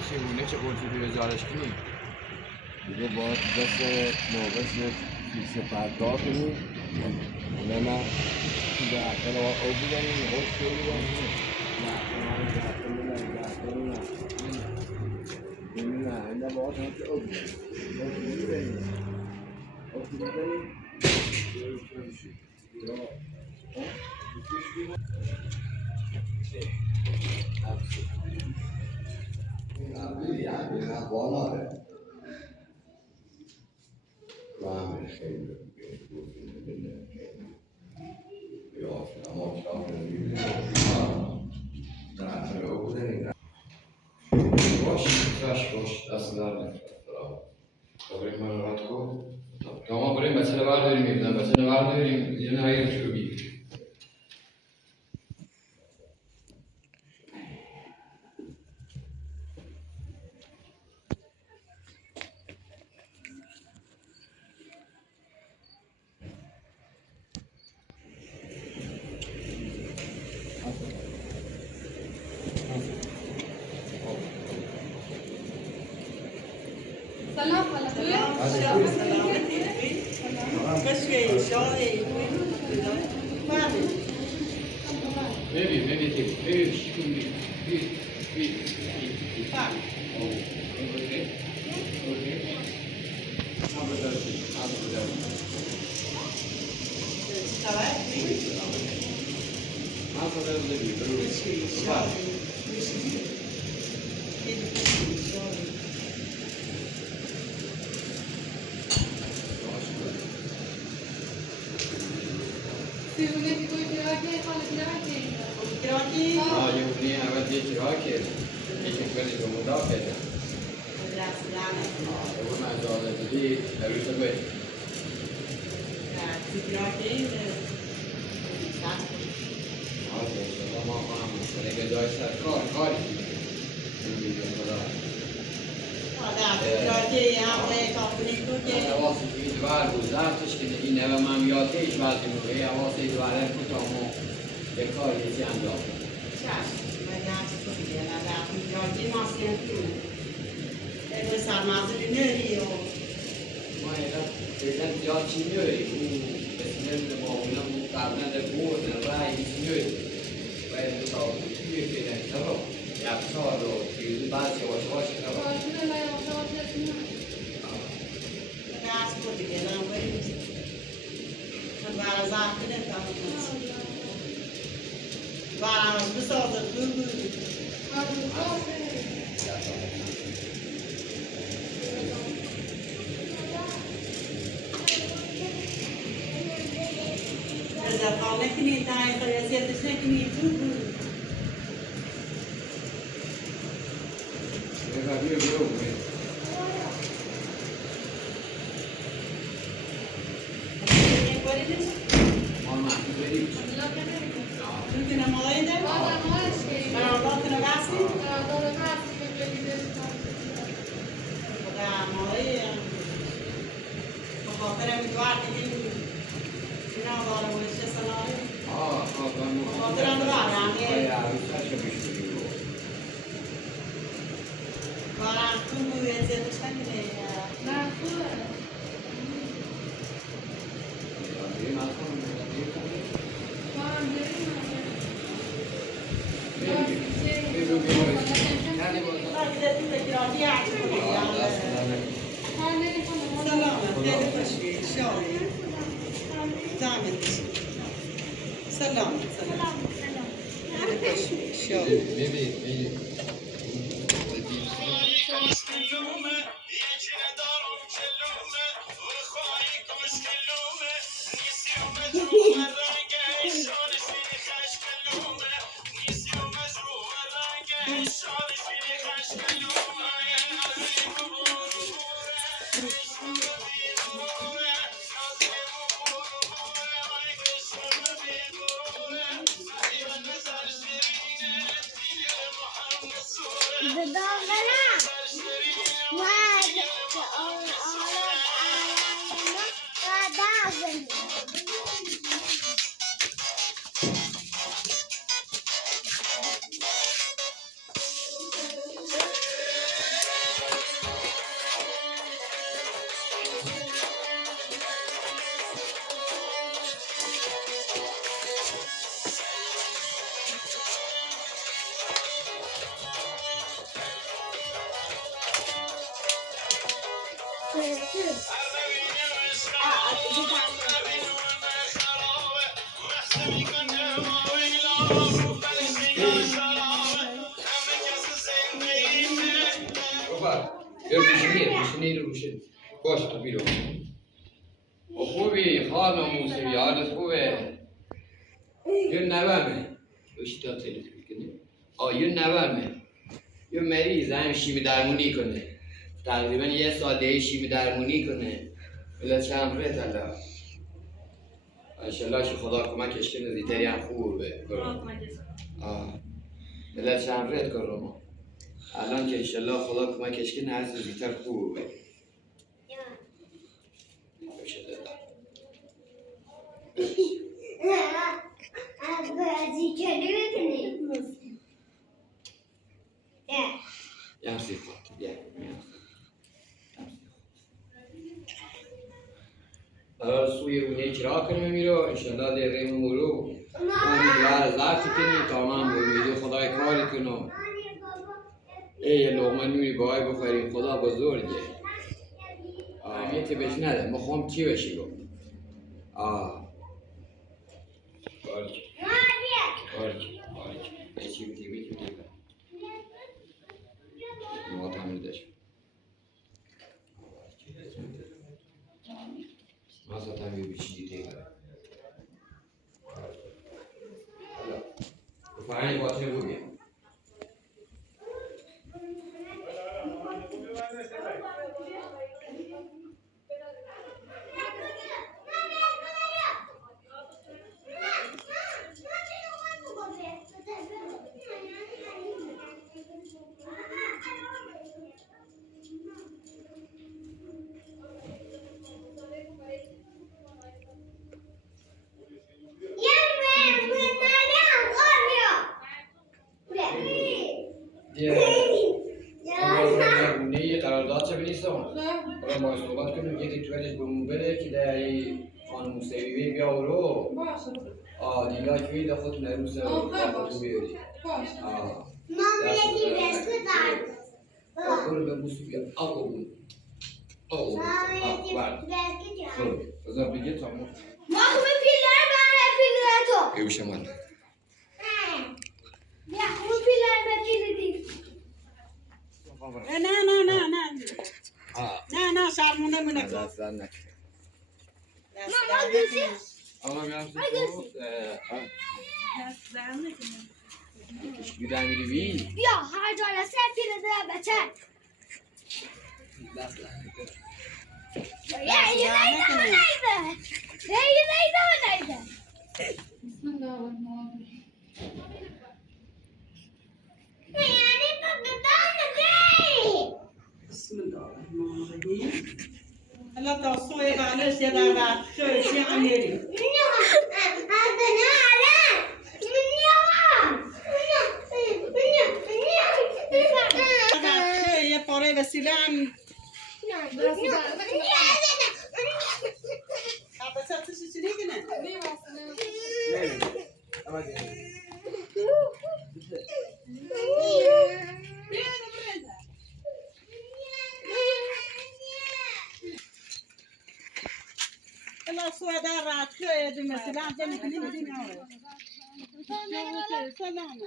سیمونه چه قلفی توی زارش کنی؟ دیگه با دست موقعش کیسه پردار کنیم نه نه دیگه اصلا او بودنیم خوش کنیم نه نه باید هم که او بودنیم او بودنیم نه بالاره رحمه خیلی باش دست در نکنه برای من راحت کن که ما برای مسئله برداریم مسئله برداریم یه نهایی رو بگیم سلام یه اول یه چراکه یه کنی به مدافعه اون از آزادی درویش باید ما کنم مشترک جای سرکار کاری حواسی که دوار بود زفتش که این نوه ممیاته ایش وزی موقعی حواسی دواره کتام و یک کار یکی انداز ما اینا زیاد چی میاری بسیار با اونا قبلا در بود رای میاری باید تا توی که نشتر رو یک سال رو تیزی بعضی واسه Varamos pessoal da tudo. Mas a Paula é que nem está em recetas, nem que nem tudo. بابا بشینید روشن باش بیرو خوبی خانم موسوی حالت خوبه یه نوامه اشتا تلفون کنی یه نوامه یه مریض هم شیمی درمونی کنه تقریبا یه ساعته شیمی درمونی کنه بلا چند ره تلا انشالله که خدا کمکش کنه دیتری هم خوبه بلا چند ره کرم الان که انشالله خدا کمکش کنه هر زودتر خوبه Yam sifat, ya. Arar suye uye kira کنم میرو انشالله در ریم مرو امیدوار ضبط کنی تمام امید خدای کاری کنم ای لقمه نوری گاهی بخوریم خدا بزرگه اهمیتی بهش نده مخوام چی بشی گفت بارک چی بیتی ما تعمیدش ما تعمیر بیشتری دیگه حالا بفرمایید باشه بودیم یه قرارداد چه بنیستم برای ما صحبت کنیم یکی تویش بمون بده که در خانم موسوی بیاورو دیگه که بیده خودتون نروسه خودتون بیاری ماما یکی بسکوت دارد برو به موسوی بیا بون ماما یکی بسکوت دارد بذار بگه تا ما خوبه پیلر به پیلر تو ایوشه من بیا خوبه پیلر به پیلر دی نه شرمونه مونه کن دست در نکن ماما دوستی آقا میرم دست در نکنه بیدر میری بی بیا هر جا رسه پیلر دارد بچه دست در نکن یه نیده بسم الله الرحمن الرحیم الله تصوی قالش یه در رد شویسی امیری یه پاره وسیله هم بسه تشی چی دیگه نه الله سوى دارات شوية مثلا جنك اللي مدينة سلام